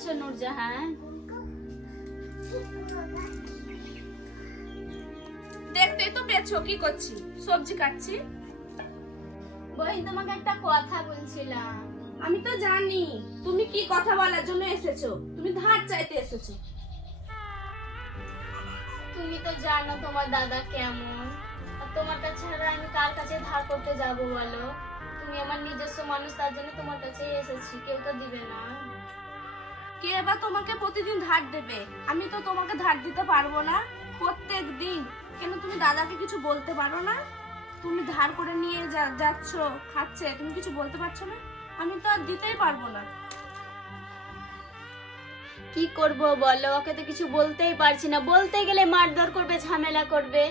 করছো নূরজাহান? দেখতে তো পেয়েছো কি করছি, সবজি কাটছি। বহিন তোমাকে একটা কথা বলছিলাম। আমি তো জানি তুমি কি কথা বলার জন্য এসেছো, তুমি ধার চাইতে এসেছো। তুমি তো জানো তোমার দাদা কেমন, আর তোমার কাছে ছাড়া আমি কার কাছে ধার করতে যাব বলো? তুমি আমার নিজস্ব মানুষ, তার জন্য তোমার কাছে এসেছি, কেউ তো দিবে না। কে বা তোমাকে প্রতিদিন ধার দেবে? আমি তো তোমাকে ধার দিতে পারবো না প্রত্যেক দিন। কেন তুমি দাদাকে কিছু বলতে পারো না? তুমি ধার করে নিয়ে যাচ্ছ, খাচ্ছে, তুমি কিছু বলতে পারছো না? আমি তো আর দিতেই পারবো না। কি করব বলো, ওকে তো কিছু বলতেই পারছি না। বলতে গেলে মারধর করবে, ঝামেলা করবে।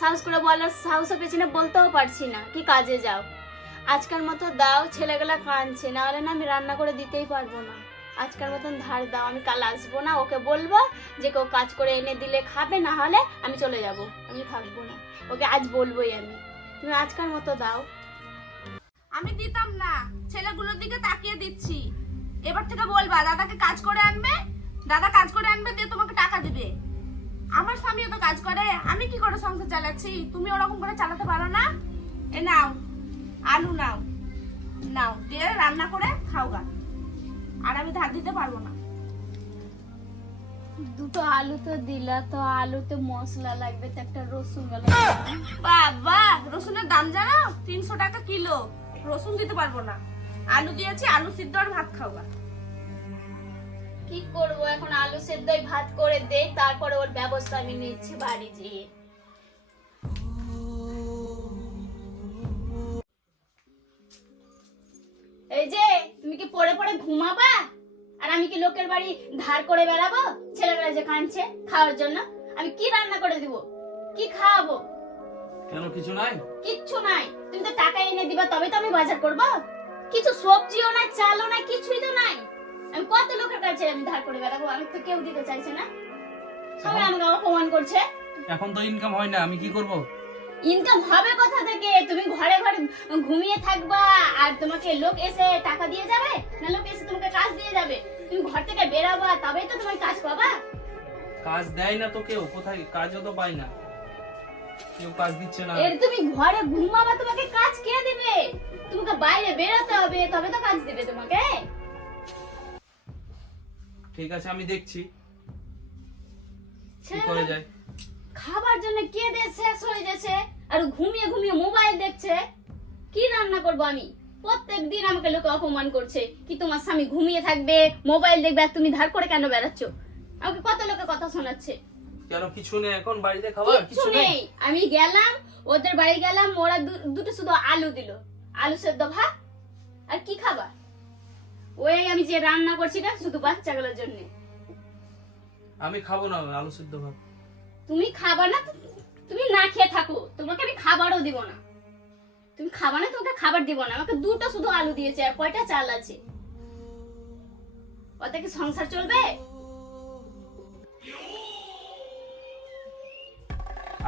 সাহস করে বলার সাহসও পেছি না, বলতেও পারছি না। কি কাজে যাও, আজকাল মতো দাও, ছেলেগুলা কাঁদছে, না হলে না আমি রান্না করে দিতেই পারবো না। আজকাল মতন ধার দাও, আমি কাল আসবো না, ওকে বলবো যে কেউ কাজ করে এনে দিলে খাবে, না হলে আমি চলে যাব, আমি থাকবো না। ওকে আজ বলবোই আমি, তুমি আজকাল মতো দাও। আমি দিতাম না, ছেলেগুলোর দিকে তাকিয়ে দিচ্ছি। এবার থেকে বলবা দাদাকে কাজ করে আনবে, দাদা কাজ করে আনবে, দিয়ে তোমাকে টাকা দিবে। আমার স্বামীও তো কাজ করে, আমি কি করে সংসার চালাচ্ছি, তুমি ওরকম করে চালাতে পারো না? এ নাও আলু, নাও নাও, দিয়ে রান্না করে খাও গা। আর আমি ধার দিতে পারবো না। দুটো আলু তো দিলা, তো আলুতে মশলা লাগবে, তো একটা রসুন লাগবে। বাবা, রসুনের দাম জানো? 300 টাকা কিলো। রসুন দিতে পারবো না। আলু দিয়েছি, আলু সিদ্ধ আর ভাত খাও গা। কি করবো এখন, আলু সেদ্ধই ভাত করে দে, তারপরে ওর ব্যবস্থা আমি নিচ্ছি বাড়ি যেয়ে। এই যে তুমি কি পড়ে পড়ে ঘুমাবা, আর আমি কি লোকের বাড়ি ধার করে বেড়াবো? ছেলেবেলা যে কাঁদছে খাওয়ার জন্য, আমি কি রান্না করে দিব, কি খাওয়াবো? কেন কিছু নাই? কিচ্ছু নাই, তুমি তো টাকা এনে দিবা তবে তো আমি বাজার করবো। কিছু সবজিও নাই, চালও নাই, কিছুই তো নাই। আমি কত লোকের কাছে আমি ধার করে বেড়াবো? আমি তো কেউ দিতে চাইছে না, সবাই আমাকে অপমান করছে। এখন তো ইনকাম হয় না, আমি কি করব? ইনকাম হবে কোথা থেকে? তুমি ঘরে ঘরে ঘুমিয়ে থাকবা আর তোমাকে লোক এসে টাকা দিয়ে যাবে, না লোক এসে তোমাকে কাজ দিয়ে যাবে? তুমি ঘর থেকে বেরাবা তবেই তো তুমি কাজ পাবা। কাজ দেয় না তো কেউ, কোথায় কাজও তো পাই না, কেউ কাজ দিচ্ছে না। এর তুমি ঘরে ঘুমাবা, তোমাকে কাজ কে দিবে? তোমাকে বাইরে বেরোতে হবে, তবে তো কাজ দিবে তোমাকে। ঠিক আছে, আমি দেখছি কি ছেলেগুলো করে যায়। খাবার জন্য কে দিয়ে শেষ হয়ে যাচ্ছে, আর ঘুমিয়ে ঘুমিয়ে মোবাইল দেখছে। কি রান্না করব আমি? প্রত্যেক দিন আমাকে লোকে অপমান করছে কি তোমার স্বামী ঘুমিয়ে থাকবে, মোবাইল দেখবে, আর তুমি ধার করে কেন বেড়াচ্ছ? আমাকে কত লোকে কথা শোনাচ্ছে। কেন কিছু নেই এখন বাড়িতে খাবার? কিছু নেই। আমি গেলাম ওদের বাড়ি গেলাম, ওরা দুটো শুধু আলু দিল, আলু সেদ্ধ ভাত। আর কি খাবার? ওই আমি যে রান্না করছি না শুধু বাচ্চাগুলোর জন্য। আমি খাবো না আলু সিদ্ধ ভাত। তুমি খাবা না, তুমি না খেয়ে থাকো, তোমাকে আমি খাবারও দিব না। তুমি খাবা না, তোমাকে খাবার দিব না। আমাকে দুটো শুধু আলু দিয়েছে, আর কয়টা চাল আছে? ওতে কি সংসার চলবে?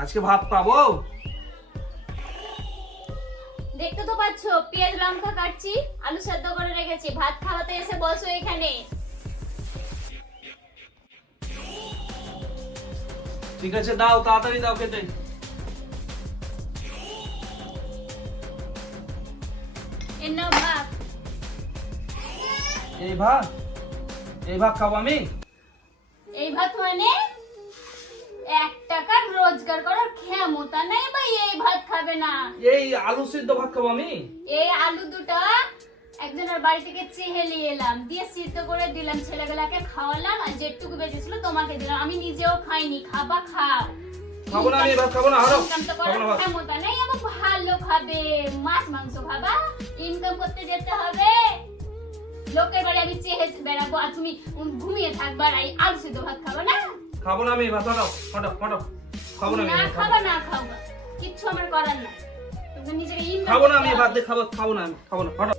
আজকে ভাত পাবো? দেখতে তো পাচ্ছ পেঁয়াজ লঙ্কা কাটছি, আলু সেদ্ধ করে রেখেছি, ভাত খাওয়াতে এসে বসো এখানে। ঠিক আছে দাও, তাড়াতাড়ি দাও খেতে। এই নাও ভাত। এই ভাত? এই ভাত খাবো আমি? এই ভাত মানে 1 টাকার রোজগার করার ক্ষমতা নেই ভাই, এই ভাত খাবে না। এই আলু সিদ্ধ ভাত খাবো আমি? এই আলু দুটো একজনের বাড়ি থেকে চেহে নিয়ে এলাম, দিয়ে সিদ্ধ করে দিলাম, ছেলেবেলাকে খাওয়ালাম, আর যেটুকু বেঁচেছিল তোমাকে দিলাম, আমি নিজেও খাইনি। খাবা খাও। খাবো না আমি ভাত, খাবো না। হারো, ইনকাম তো খাবো করার না ভাত। ক্ষমতা নেই, এবং ভালো খাবে, মাছ মাংস খাবা। ইনকাম করতে যেতে হবে, লোকের বাড়ি আমি চেহে বেড়াবো, আর তুমি ঘুমিয়ে থাকবা, আর এই আলু সিদ্ধ ভাত খাবো না? খাবো না আমি ভাত, হাঁটাও হাঁটাও হাঁটাও। খাবো না আমি না ভাত, খাবা না খাবো, কিচ্ছু আমার করার নাই। তুমি নিজেকে খাবো না আমি ভাত দিয়ে খাবো না আমি, খাবো না, হাঁটাও।